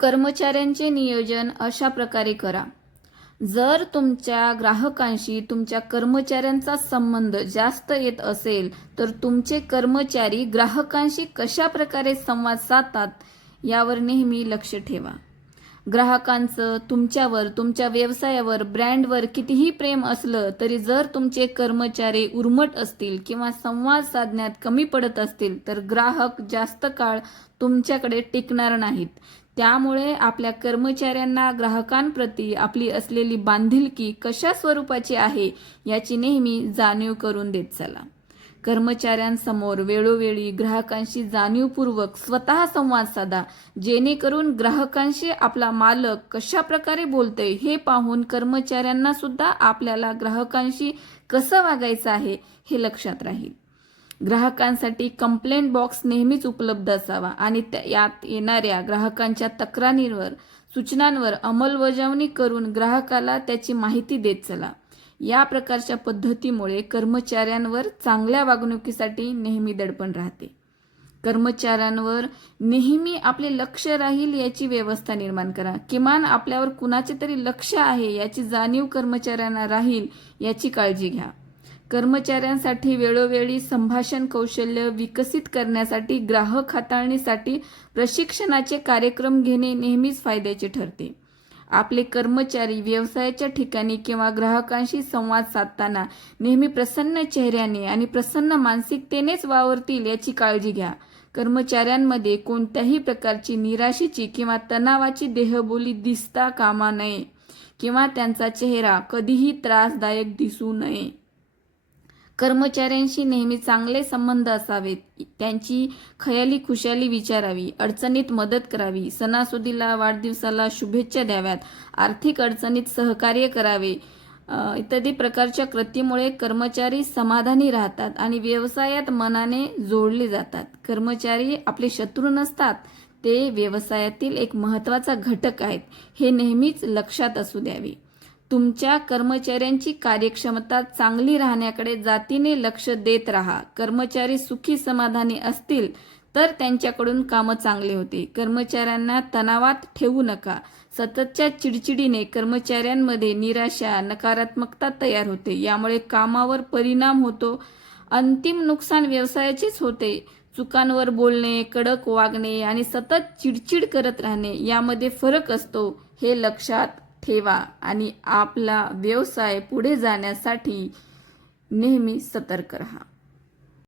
कर्मचाऱ्यांचे नियोजन अशा प्रकारे करा. जर तुमच्या ग्राहकांशी तुमच्या कर्मचाऱ्यांचा संबंध जास्त येत असेल तर तुमचे कर्मचारी ग्राहकांशी कशा प्रकारे संवाद साधतात यावर नेहमी लक्ष ठेवा. ग्राहकांचं तुमच्यावर तुमच्या व्यवसायावर ब्रँडवर कितीही प्रेम असलं तरी जर तुमचे कर्मचारी उर्मट असतील किंवा संवाद साधण्यात कमी पडत असतील तर ग्राहक जास्त काळ तुमच्याकडे टिकणार नाहीत. त्यामुळे आपल्या कर्मचाऱ्यांना ग्राहकांप्रती आपली असलेली बांधिलकी कशा स्वरूपाची आहे याची नेहमी जाणीव करून देत चला. कर्मचाऱ्यांसमोर वेळोवेळी ग्राहकांशी जाणीवपूर्वक स्वतः संवाद साधा जेणेकरून ग्राहकांशी आपला मालक कशा प्रकारे बोलतोय हे पाहून कर्मचाऱ्यांना सुद्धा आपल्याला ग्राहकांशी कसं वागायचं आहे हे लक्षात राहील. ग्राहकांसाठी कंप्लेंट बॉक्स नेहमीच उपलब्ध असावा आणि त्या- यात येणाऱ्या ग्राहकांच्या तक्रारींवर सूचनांवर अंमलबजावणी करून ग्राहकाला त्याची माहिती देत चला. या प्रकारच्या पद्धतीमुळे कर्मचाऱ्यांवर चांगल्या वागणुकीसाठी नेहमी दडपण राहते. कर्मचाऱ्यांवर नेहमी आपले लक्ष राहील याची व्यवस्था निर्माण करा. किमान आपल्यावर कुणाचे तरी लक्ष आहे याची जाणीव कर्मचाऱ्यांना राहील याची काळजी घ्या. कर्मचाऱ्यांसाठी वेळोवेळी संभाषण कौशल्य विकसित करण्यासाठी ग्राहक हाताळणीसाठी प्रशिक्षणाचे कार्यक्रम घेणे नेहमीच फायद्याचे ठरते. आपले कर्मचारी व्यवसायाच्या ठिकाणी किंवा ग्राहकांशी संवाद साधताना नेहमी प्रसन्न चेहऱ्याने आणि प्रसन्न मानसिकतेनेच वावरतील याची काळजी घ्या. कर्मचाऱ्यांमध्ये कोणत्याही प्रकारची निराशेची किंवा तणावाची देहबोली दिसता कामा नये किंवा त्यांचा चेहरा कधीही त्रासदायक दिसू नये. कर्मचाऱ्यांशी नेहमी चांगले संबंध असावेत. त्यांची खयाली खुशाली विचारावी अडचणीत मदत करावी सणासुदीला वाढदिवसाला शुभेच्छा द्याव्यात आर्थिक अडचणीत सहकार्य करावे इत्यादी प्रकारच्या कृतीमुळे कर्मचारी समाधानी राहतात आणि व्यवसायात मनाने जोडले जातात. कर्मचारी आपले शत्रू नसतात ते व्यवसायातील एक महत्त्वाचा घटक आहेत. हे नेहमीच लक्षात असू द्यावे. तुमच्या कर्मचाऱ्यांची कार्यक्षमता चांगली राहण्याकडे जातीने लक्ष देत राहा. कर्मचारी सुखी समाधानी असतील तर त्यांच्याकडून कामं चांगले होते. कर्मचाऱ्यांना तणावात ठेवू नका. सततच्या चिडचिडीने कर्मचाऱ्यांमध्ये निराशा नकारात्मकता तयार होते. यामुळे कामावर परिणाम होतो. अंतिम नुकसान व्यवसायाचेच होते. चुकांवर बोलणे कडक वागणे आणि सतत चिडचिड करत राहणे यामध्ये फरक असतो हे लक्षात ठेवा आणि आपला व्यवसाय पुढे जाण्यासाठी नेहमी सतर्क राहा.